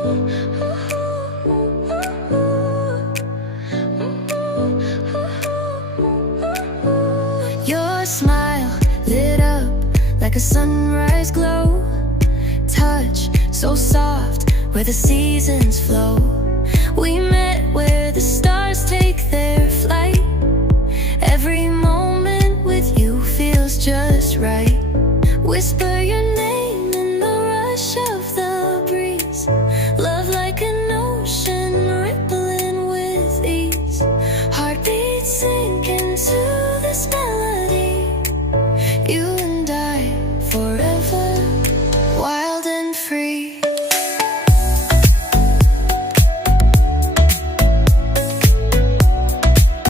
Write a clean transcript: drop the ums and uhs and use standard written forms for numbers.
Your smile lit up like a sunrise glow. Touch so soft where the seasons flow. We met where the stars take their flight. Every moment with you feels just right. Whisper